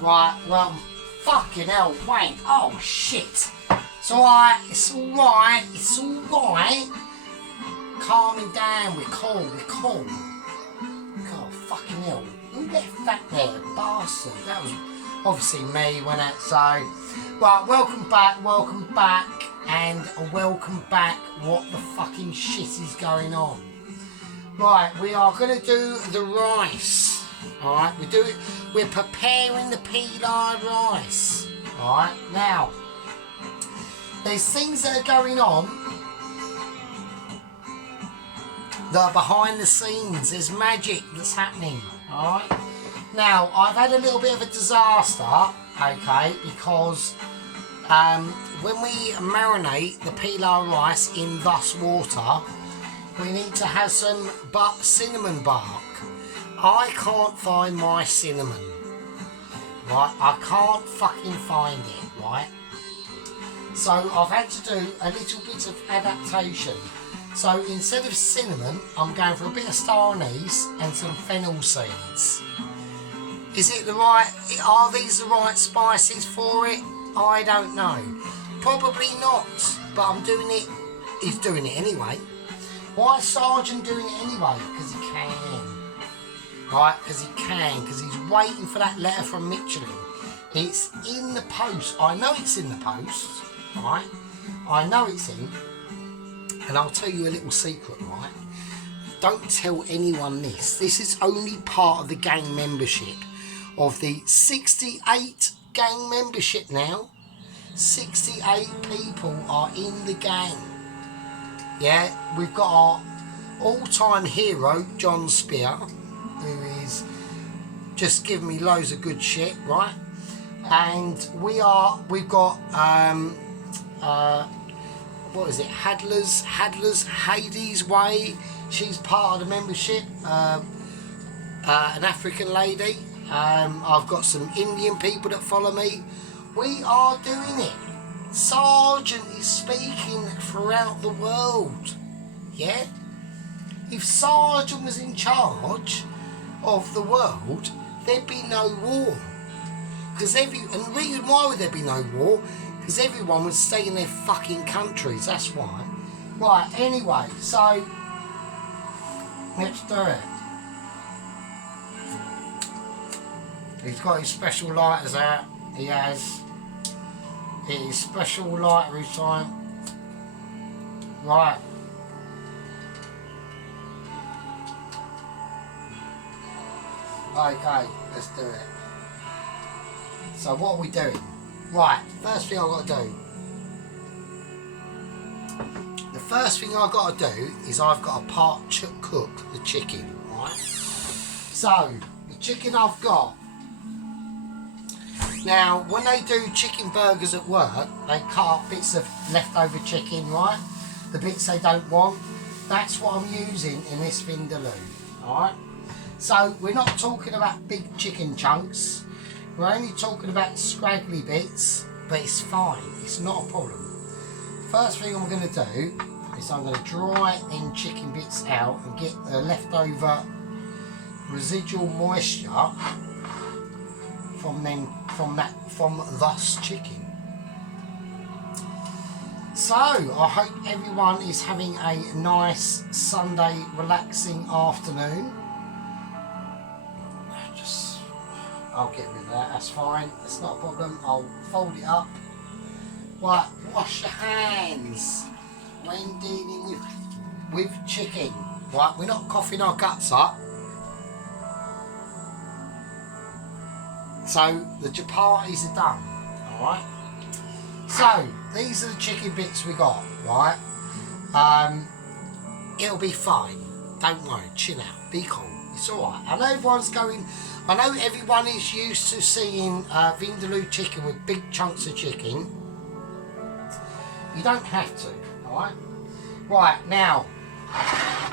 Right, well, fucking hell, wait. Oh, shit. It's alright, it's alright, it's alright. Calming down, we're cool. God, fucking hell. Who left that there, bastard? That was obviously me, wasn't it? So, right, welcome back, and welcome back. What the fucking shit is going on? Right, we are going to do the rice. Alright, we're preparing the pilau rice. Alright, now, there's things that are going on that are behind the scenes. There's magic that's happening. Alright, now, I've had a little bit of a disaster, okay, because when we marinate the pilau rice in thus water, we need to have some cinnamon bark. I can't find my cinnamon, right? I can't fucking find it, right? So I've had to do a little bit of adaptation. So instead of cinnamon, I'm going for a bit of star anise and some fennel seeds. Is it the right, are these the right spices for it? I don't know. Probably not, but I'm doing it, he's doing it anyway. Why is Sergeant doing it anyway? Because he can. Right, because he's waiting for that letter from Michelin. It's in the post. I know it's in the post, right? I know it's in. And I'll tell you a little secret, right? Don't tell anyone this. This is only part of the gang membership. Of the 68 gang membership now. 68 people are in the gang. Yeah, we've got our all-time hero, John Spear, who is just giving me loads of good shit, right? And we've got what is it, Hadler's Hades Way. She's part of the membership, an African lady. I've got some Indian people that follow me. We are doing it. Sergeant is speaking throughout the world. Yeah? If Sergeant was in charge of the world, there'd be no war. And the reason why would there be no war? Because everyone would stay in their fucking countries, that's why. Right, anyway, so let's do it. He's got his special lighters out. He has. It is special lighter time. Right. Okay, let's do it. So what are we doing? Right, first thing I've got to do. The first thing I've got to do is I've got to cook the chicken, right? So, the chicken I've got. Now, when they do chicken burgers at work, they cut up bits of leftover chicken, right? The bits they don't want. That's what I'm using in this Vindaloo, alright? So, we're not talking about big chicken chunks. We're only talking about scraggly bits, but it's fine. It's not a problem. First thing I'm going to do is I'm going to dry them chicken bits out and get the leftover residual moisture from thus chicken. So I hope everyone is having a nice Sunday relaxing afternoon. I'll get rid of that, that's fine, that's not a problem. I'll fold it up. Right, wash your hands when dealing with chicken. Right, we're not coughing our guts up. So the chapatis are done, alright? So, these are the chicken bits we got, right? It'll be fine. Don't worry, chill out, be cool. It's alright. I know everyone is used to seeing Vindaloo chicken with big chunks of chicken. You don't have to, alright? Right, now,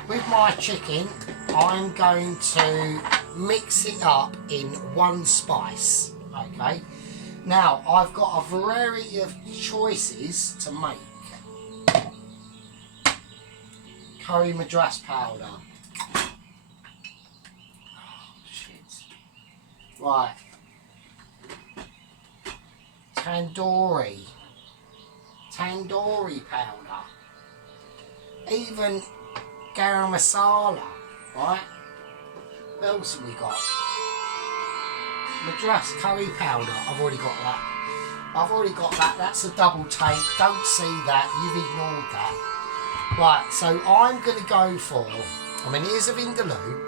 with my chicken, I'm going to mix it up in one spice, okay? Now, I've got a variety of choices to make. Curry madras powder. Oh, shit. Right. tandoori powder, even garam masala, right? What else have we got? Madras curry powder, I've already got that. That's a double take, don't see that, you've ignored that. Right, so I'm going to go for, here's a Vindaloo,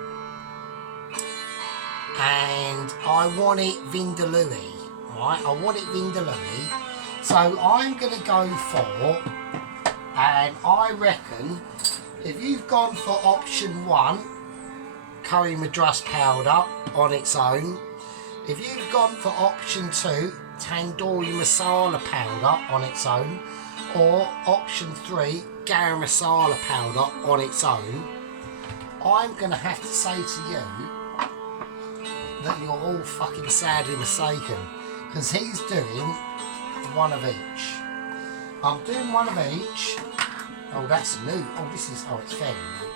and I want it Vindaloo-y, right? I want it Vindaloo-y, so I'm going to go for, and I reckon, if you've gone for option 1, curry madras powder on its own, if you've gone for option 2, tandoori masala powder on its own, or option 3, garam masala powder on its own, I'm going to have to say to you that you're all fucking sadly mistaken, because he's doing one of each. I'm doing one of each. Oh, that's new. Oh, it's fairly new.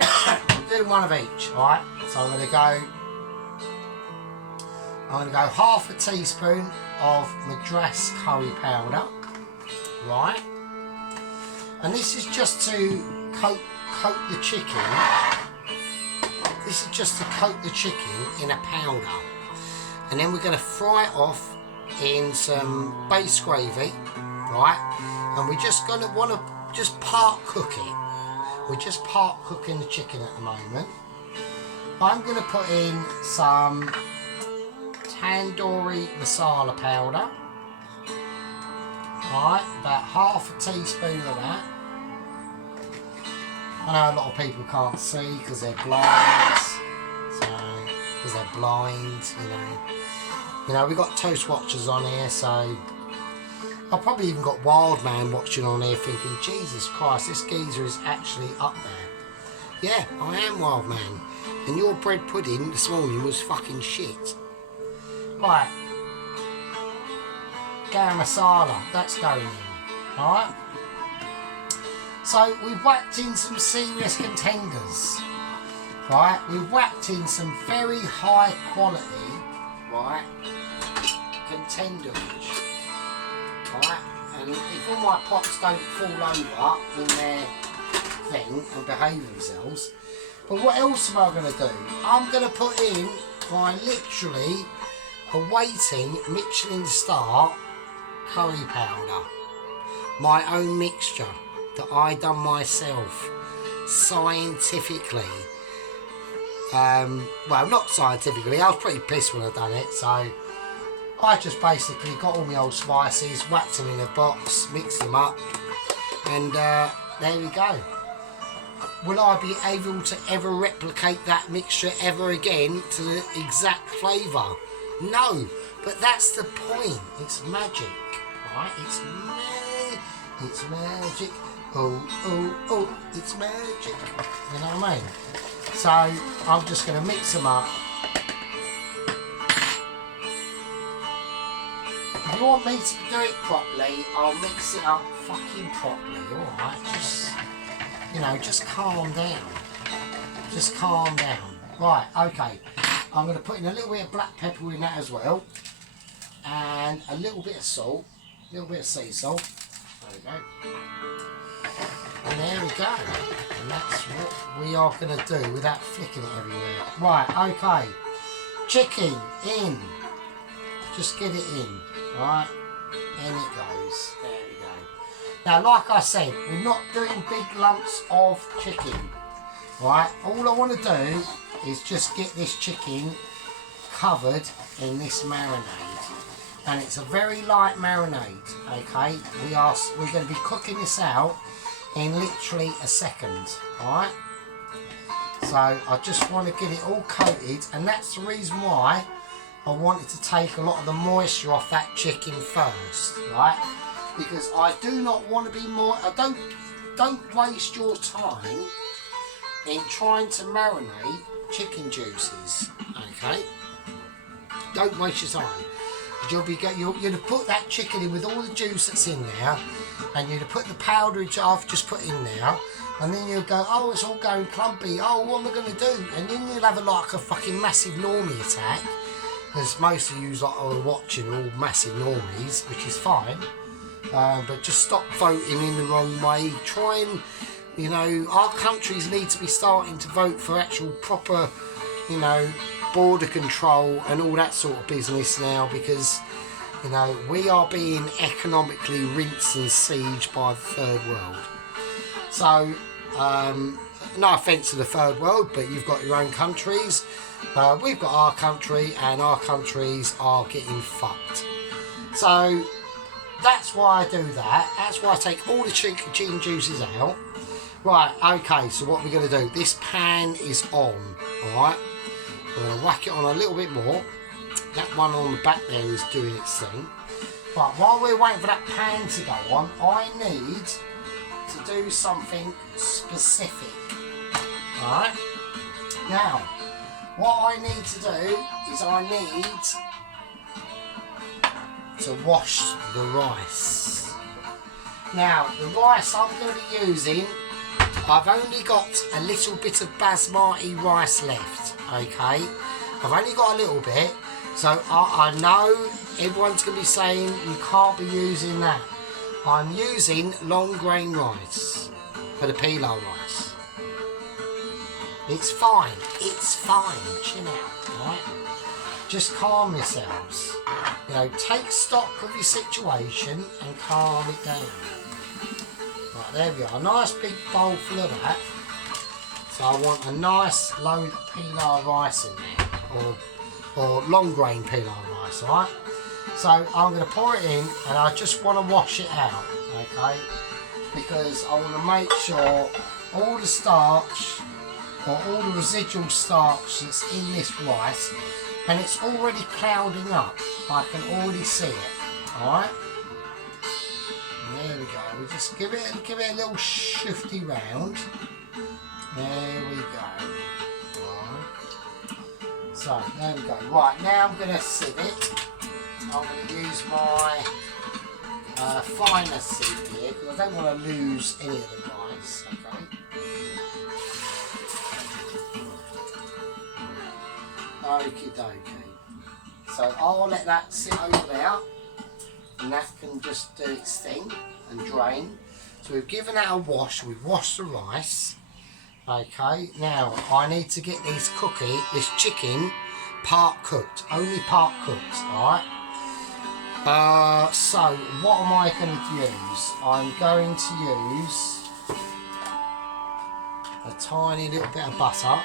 I'm doing one of each, alright? So I'm going to go half a teaspoon of Madras curry powder, right? And this is just to coat the chicken. This is just to coat the chicken in a powder. And then we're going to fry it off in some base gravy, right? And we're just going to want to just part cook it. We're just part cooking the chicken at the moment. I'm going to put in some tandoori masala powder. Right, about half a teaspoon of that. I know a lot of people can't see because they're blind. You know, we've got Toast Watchers on here, so I've probably even got Wild Man watching on here thinking, Jesus Christ, this geezer is actually up there. Yeah, I am Wild Man. And your bread pudding this morning was fucking shit. Right. Garam masala, that's going in. Alright? So we've whacked in some serious contenders. Right? We've whacked in some very high quality, right, contenders. Right? And if all my pots don't fall over in their thing and behave themselves. But what else am I going to do? I'm going to put in my literally awaiting Michelin star curry powder. My own mixture that I done myself scientifically. Well, not scientifically, I was pretty pissed when I done it, so I just basically got all my old spices, whacked them in a box, mixed them up, and there we go. Will I be able to ever replicate that mixture ever again to the exact flavour? No, but that's the point. It's magic, right? It's magic. Oh, it's magic. You know what I mean? So I'm just going to mix them up. If you want me to do it properly, I'll mix it up fucking properly, alright? Just, you know, just calm down. Just calm down. Right, okay. I'm going to put in a little bit of black pepper in that as well. And a little bit of salt. A little bit of sea salt. There we go. And there we go. And that's what we are going to do without flicking it everywhere. Right, okay. Chicken in. Just get it in. Right. In it goes. There we go. Now, like I said, we're not doing big lumps of chicken. Right. All I want to do is just get this chicken covered in this marinade. And it's a very light marinade. Okay. We're going to be cooking this out in literally a second, alright? So I just want to get it all coated, and that's the reason why I wanted to take a lot of the moisture off that chicken first, right? Because I do not want to be more. Don't waste your time in trying to marinate chicken juices, okay? Don't waste your time. You'll put that chicken in with all the juice that's in there, and you'll put the powder which I've just put in there, and then you'll go, oh, it's all going clumpy, oh, what am I going to do? And then you'll have a fucking massive normie attack, as most of you like are watching all massive normies, which is fine, but just stop voting in the wrong way. Try and, you know, our countries need to be starting to vote for actual proper, you know, border control and all that sort of business now, because, you know, we are being economically rinsed and sieged by the third world. So, no offence to the third world, but you've got your own countries. We've got our country, and our countries are getting fucked. So, that's why I do that. That's why I take all the chicken juices out. Right, okay, so what we're going to do, this pan is on, alright? We're going to whack it on a little bit more. That one on the back there is doing its thing. Right, while we're waiting for that pan to go on, I need to do something specific. Alright? Now, what I need to do is I need to wash the rice. Now, the rice I'm going to be using, I've only got a little bit of basmati rice left, okay? I've only got a little bit, so I know everyone's going to be saying you can't be using that. I'm using long grain rice for the pilau rice. It's fine, chill out, right? Just calm yourselves. You know, take stock of your situation and calm it down. Right, there we are, a nice big bowl full of that. So I want a nice load of pilau rice in there, or long grain pilau rice, alright? So I'm going to pour it in, and I just want to wash it out, okay? Because I want to make sure all the starch, or all the residual starch that's in this rice, and it's already clouding up. I can already see it, alright? There we go. We just give it a little shifty round. There we go. Right. So there we go. Right, now I'm going to sieve it. I'm going to use my finer sieve here because I don't want to lose any of the rice. Okay. Okie dokie. So I'll let that sit over there, and that can just do its thing and drain. So we've given that a wash, we've washed the rice. Okay, now I need to get this chicken part cooked, only part cooked, alright? So what am I going to use? I'm going to use a tiny little bit of butter.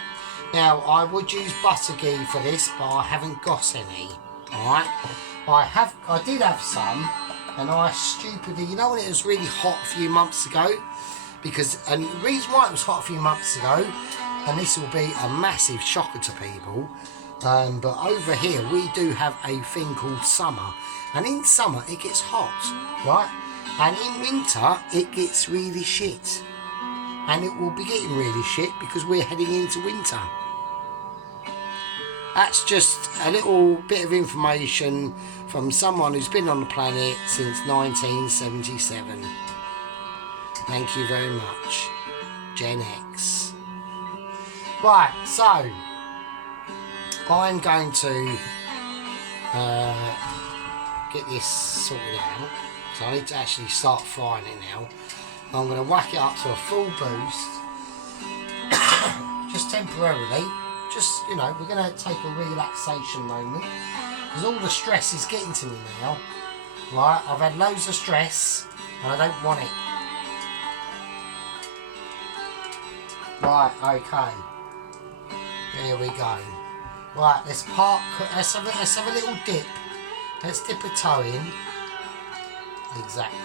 Now I would use butter ghee for this, but I haven't got any, alright? I did have some, and I stupidly, you know when it was really hot a few months ago? And the reason why it was hot a few months ago, and this will be a massive shocker to people, but over here we do have a thing called summer, and in summer it gets hot, right? And in winter it gets really shit, and it will be getting really shit because we're heading into winter. That's just a little bit of information from someone who's been on the planet since 1977. Thank you very much, Gen X. Right, so I'm going to get this sorted out. So I need to actually start frying it now. I'm going to whack it up to a full boost, just temporarily. Just, you know, we're going to take a relaxation moment because all the stress is getting to me now. Right, I've had loads of stress and I don't want it. Right, okay. There we go. Right, let's have a little dip. Let's dip a toe in. Exactly.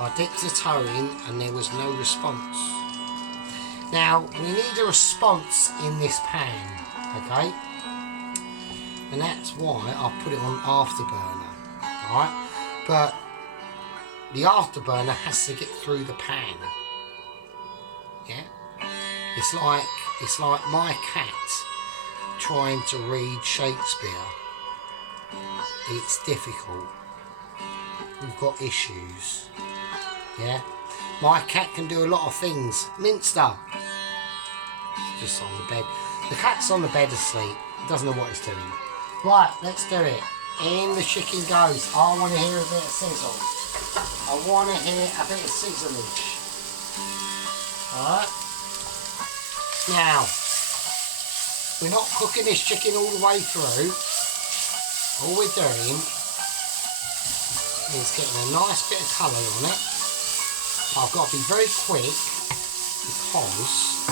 I dipped a toe in and there was no response. Now, we need a response in this pan, okay? And that's why I put it on afterburner, alright? But the afterburner has to get through the pan, yeah? It's like my cat trying to read Shakespeare. It's difficult. We've got issues, yeah? My cat can do a lot of things. Minster. Just on the bed. The cat's on the bed asleep. Doesn't know what it's doing. Right, let's do it. In the chicken goes. I want to hear a bit of sizzle. I want to hear a bit of sizzleage. Alright. Now, we're not cooking this chicken all the way through. All we're doing is getting a nice bit of colour on it. I've got to be very quick because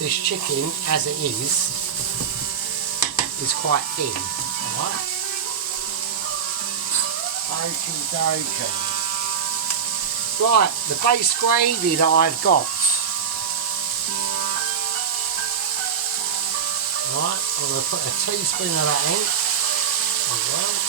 this chicken, as it is quite thin. Alright? Okie dokie. Right, the base gravy that I've got. Alright, I'm going to put a teaspoon of that in. Alright.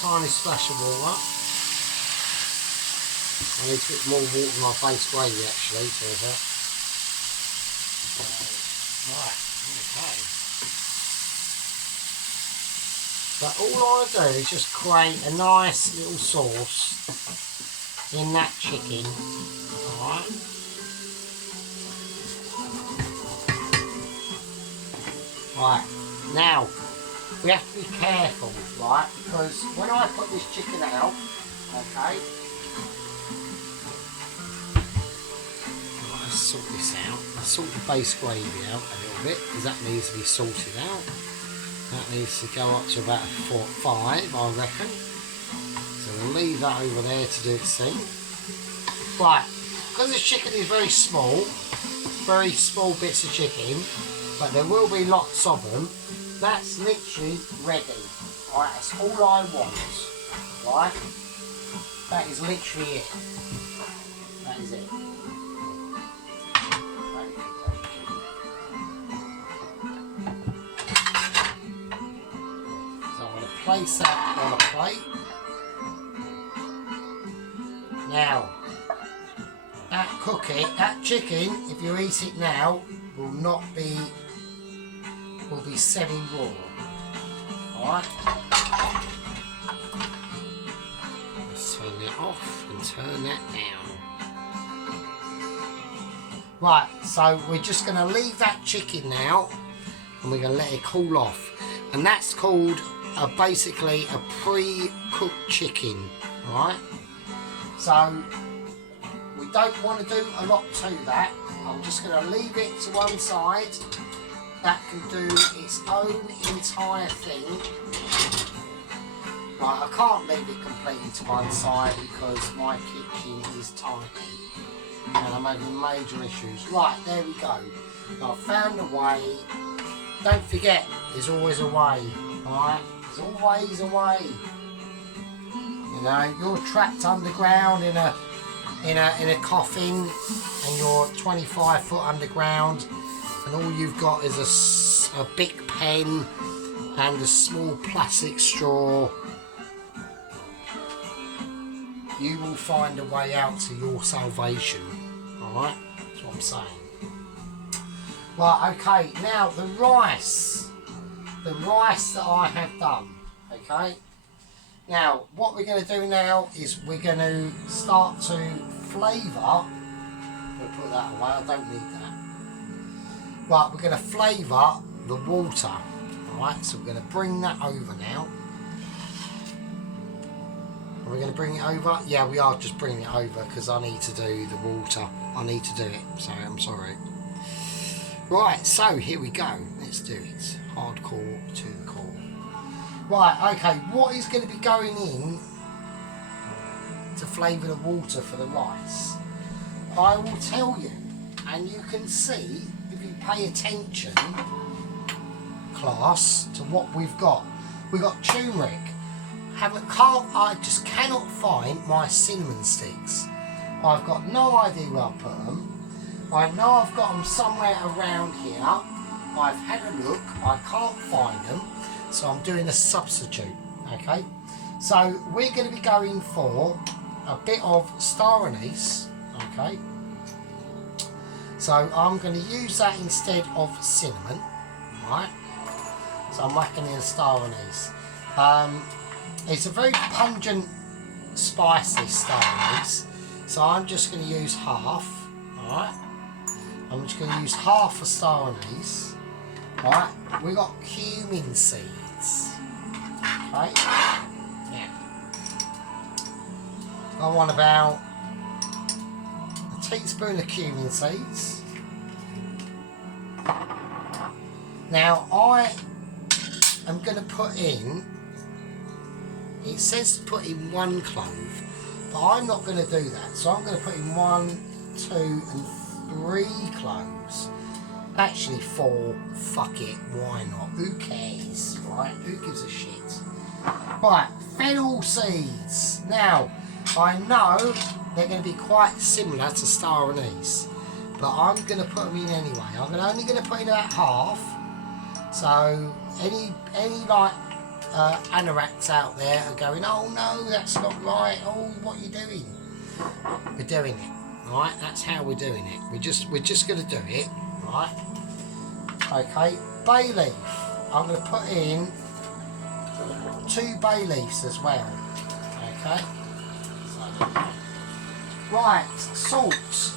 Tiny splash of water. I need a bit more water in my base gravy actually to that. Right, okay. But all I do is just create a nice little sauce in that chicken. Alright. Right, now we have to be careful, right, because when I put this chicken out, okay, right, let's sort this out. I'll sort the base gravy out a little bit, because that needs to be sorted out. That needs to go up to about 4 or 5, I reckon. So we'll leave that over there to do its thing. Right, because this chicken is very small bits of chicken, but there will be lots of them. That's literally ready. Right, that's all I want. Right? That is literally it. That is it. So I'm going to place that on a plate. Now, that chicken, if you eat it now, will be semi-raw. Alright? Let's turn that off and turn that down. Right, so we're just going to leave that chicken now and we're going to let it cool off. And that's called basically a pre-cooked chicken. Alright? So we don't want to do a lot to that. I'm just going to leave it to one side. That can do its own entire thing. Right, I can't leave it completely to one side because my kitchen is tiny and I'm having major issues. Right, there we go. I've found a way. Don't forget, there's always a way. Alright, there's always a way. You know, you're trapped underground in a coffin and you're 25 foot underground. And all you've got is a big pen and a small plastic straw. You will find a way out to your salvation. Alright? That's what I'm saying. Right, okay, now the rice that I have done. Okay? Now, what we're going to do now is we're going to start to flavour. We'll put that away, I don't need that. Right, we're going to flavour the water. Alright, so we're going to bring that over now. Are we going to bring it over? Yeah, we are just bringing it over because I need to do the water. I need to do it, so I'm sorry. Right, so here we go. Let's do it. Hardcore to the core. Right, okay, what is going to be going in to flavour the water for the rice? I will tell you, and you can see if you pay attention, class, to what we've got. We've got turmeric. I just cannot find my cinnamon sticks. I've got no idea where I put them. I know I've got them somewhere around here. I've had a look, I can't find them, so I'm doing a substitute, okay? So we're going to be going for a bit of star anise, okay? So I'm going to use that instead of cinnamon, right? So I'm whacking in star anise. It's a very pungent spice, this star anise. So I'm just going to use half, alright? I'm just going to use half a star anise. Alright, we got cumin seeds. Okay? Yeah. I want about a teaspoon of cumin seeds. Now I am going to put in, it says to put in 1 clove, but I'm not going to do that. So I'm going to put in 1, 2 and 3 cloves. Actually 4, fuck it, why not? Who cares, right? Who gives a shit? Right, fennel seeds. Now, I know they're going to be quite similar to star anise, but I'm going to put them in anyway. I'm only going to put in about half. So, any like anoraks out there are going, oh no, that's not right. Oh, what are you doing? We're doing it, right? That's how we're doing it. We're just going to do it, right? Okay, bay leaf. I'm going to put in 2 bay leaves as well. Okay. So, right, salt.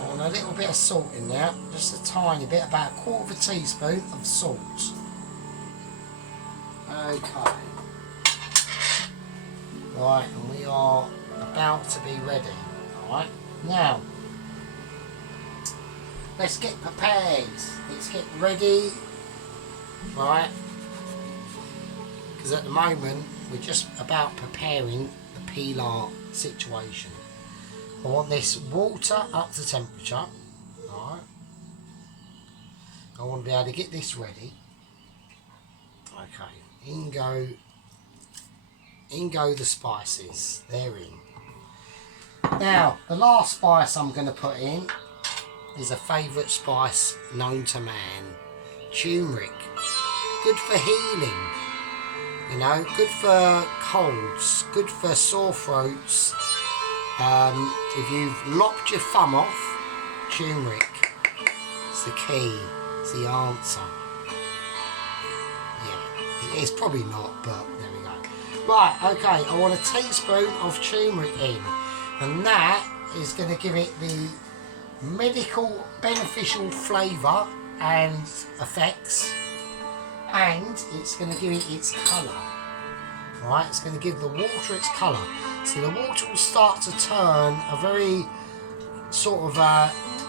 I want a little bit of salt in there, just a tiny bit, about 1/4 teaspoon of salt. Okay. Right, and we are about to be ready. Alright, now let's get prepared. Let's get ready. Right, because at the moment we're just about preparing the pilau situation. I want this water up to temperature. Alright, I want to be able to get this ready. Okay, in go the spices. They're in. Now, the last spice I'm going to put in is a favourite spice known to man. Turmeric. Good for healing. You know, good for colds, good for sore throats. If you've lopped your thumb off, turmeric is the key, it's the answer. Yeah, it's probably not, but there we go. Right, okay, I want a teaspoon of turmeric in, and that is going to give it the medical beneficial flavour and effects, and it's going to give it its colour. Right, it's going to give the water its colour. So the water will start to turn a very sort of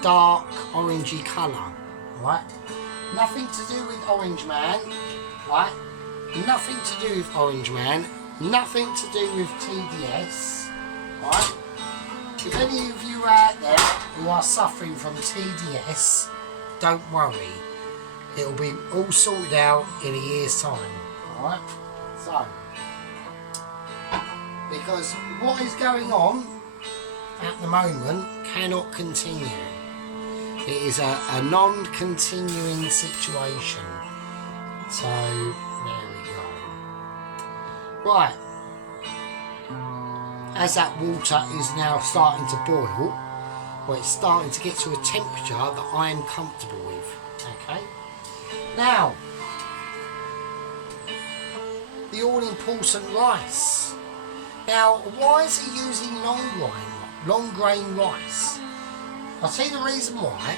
dark orangey colour. Right, nothing to do with Orange Man. Right, nothing to do with Orange Man. Nothing to do with TDS. Right. If any of you out there who are suffering from TDS, don't worry. It'll be all sorted out in a year's time. Alright? So, because what is going on at the moment cannot continue. It is a non-continuing situation. So, there we go. Right. As that water is now starting to boil, or it's starting to get to a temperature that I am comfortable with. Okay. Now, the all-important rice. Now, why is he using long grain rice? I'll tell you the reason why.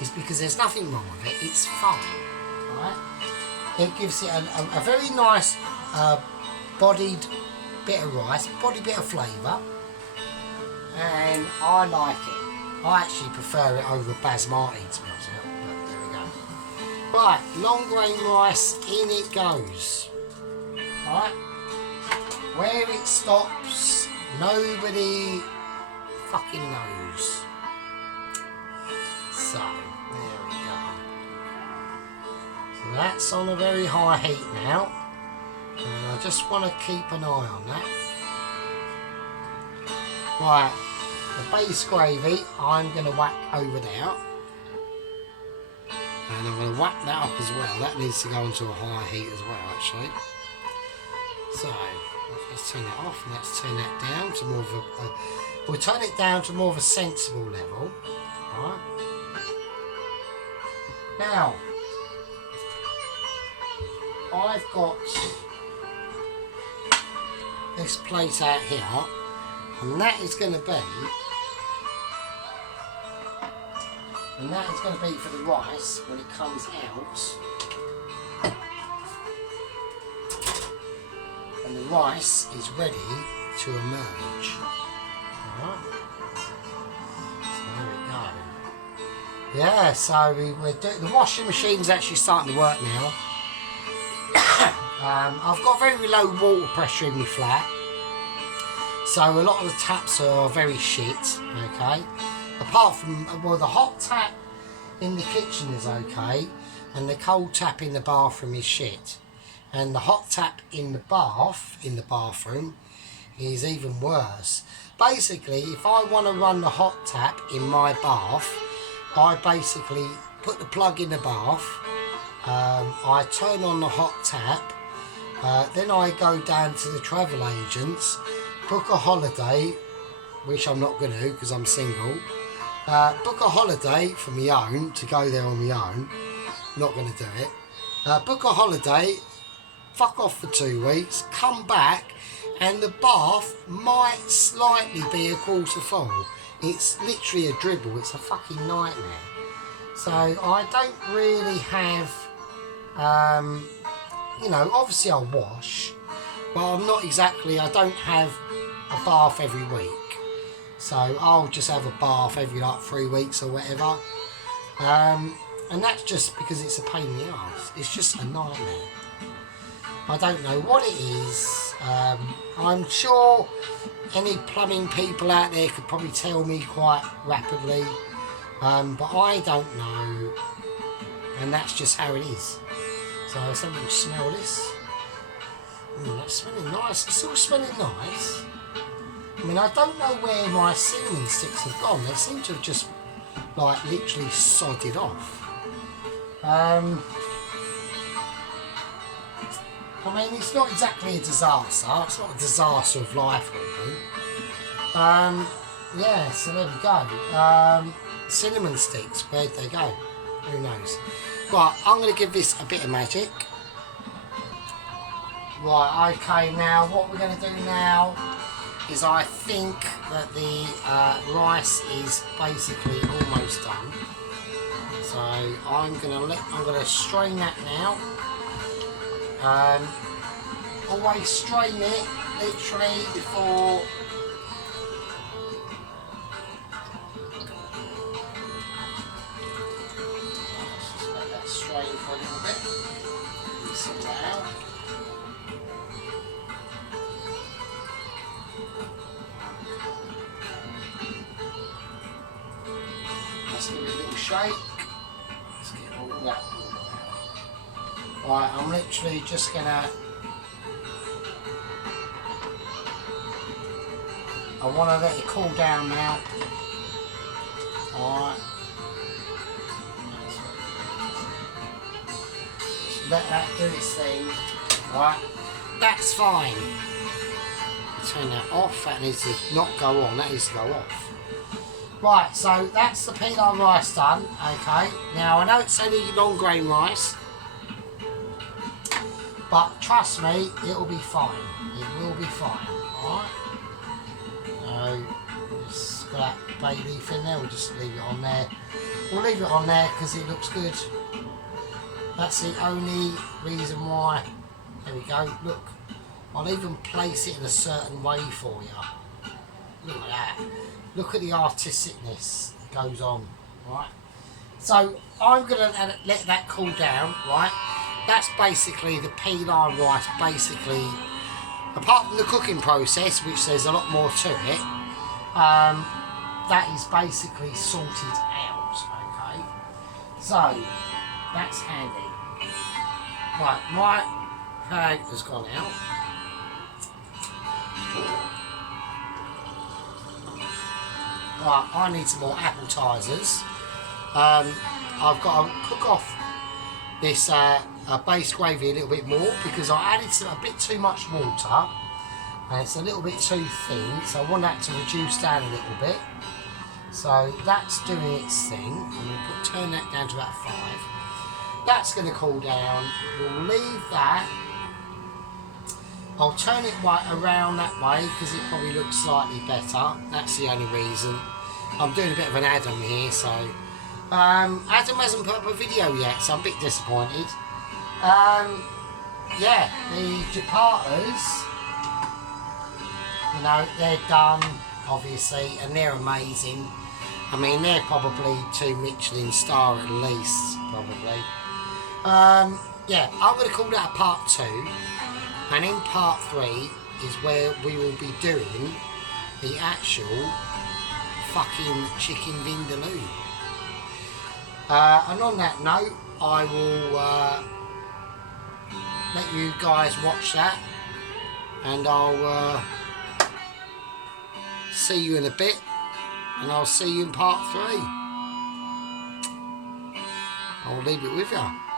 Is because there's nothing wrong with it. It's fun, right? It gives it a very nice bodied bit of rice, bit of flavour, and I like it. I actually prefer it over basmati, to be honest with you, but there we go. Right, long grain rice, in it goes. Right, where it stops, nobody fucking knows. So, there we go. So that's on a very high heat now. And I just want to keep an eye on that. Right, the base gravy I'm going to whack over there. And I'm going to whack that up as well. That needs to go into a high heat as well, actually. So, Let's turn it off and let's turn that down to more of a we'll turn it down to more of a sensible level. Right. Now, I've got this plate out here, and that is going to be, for the rice when it comes out, and the rice is ready to emerge. Alright, so there we go. Yeah, so we're doing, the washing machine's actually starting to work now. I've got very low water pressure in my flat, so a lot of the taps are very shit, okay? Apart from, well, the hot tap in the kitchen is okay, and the cold tap in the bathroom is shit. And the hot tap in the bathroom is even worse. Basically, if I want to run the hot tap in my bath, I basically put the plug in the bath, I turn on the hot tap, then I go down to the travel agents, book a holiday, which I'm not going to because I'm single, book a holiday for my own, to go there on my own, not going to do it, book a holiday, fuck off for 2 weeks, come back, and the bath might slightly be a quarter full. It's literally a dribble, it's a fucking nightmare. So I don't really have, you know, obviously I'll wash, but I'm not exactly, I don't have a bath every week. So I'll just have a bath every like 3 weeks or whatever. And that's just because it's a pain in the arse. It's just a nightmare. I don't know what it is. I'm sure any plumbing people out there could probably tell me quite rapidly, but I don't know, and that's just how it is. So someone smell this. That's smelling nice. It's still smelling nice. I mean, I don't know where my cinnamon sticks have gone. They seem to have just like literally sodded off. I mean, it's not exactly a disaster. It's not a disaster of life or anything. Yeah, so there we go. Cinnamon sticks, where'd they go? Who knows? Right, I'm going to give this a bit of magic. Right, okay, now what we're going to do now is I think that the rice is basically almost done. So I'm going to strain that now. Always strain it literally before let's just let that strain for a little bit. Sort that out. Let's give it a little shake. Let's get all that. Right, I'm literally just gonna, I want to let it cool down now. Alright. Let that do its thing. Right. That's fine. Turn that off. That needs to not go on. That needs to go off. Right, so that's the pilau rice done. Okay. Now I know it's only long grain rice, but trust me, it'll be fine. It will be fine. Alright. Just got that bay leaf in there, we'll just leave it on there. We'll leave it on there because it looks good. That's the only reason why. There we go, look. I'll even place it in a certain way for you. Look at that. Look at the artisticness that goes on, right? So I'm going to let that cool down, right? That's basically the pilau rice, basically. Apart from the cooking process, which there's a lot more to it, that is basically sorted out, okay? So, that's handy. Right, my bag has gone out. Right, I need some more appetisers. I've got to cook off this base gravy a little bit more because I added a bit too much water. and it's a little bit too thin, so I want that to reduce down a little bit. So that's doing its thing. I'm going to turn that down to about 5. That's going to cool down. We'll leave that. I'll turn it right around that way because it probably looks slightly better. That's the only reason. I'm doing a bit of an Adam here, so Adam hasn't put up a video yet, so I'm a bit disappointed. Yeah, the chapatis, you know, they're done, obviously, and they're amazing. I mean, they're probably 2 Michelin star at least, probably. Yeah, I'm going to call that a part 2, and in part 3 is where we will be doing the actual fucking chicken vindaloo. And on that note, I will let you guys watch that, and I'll see you in a bit, and I'll see you in part 3. I'll leave it with you.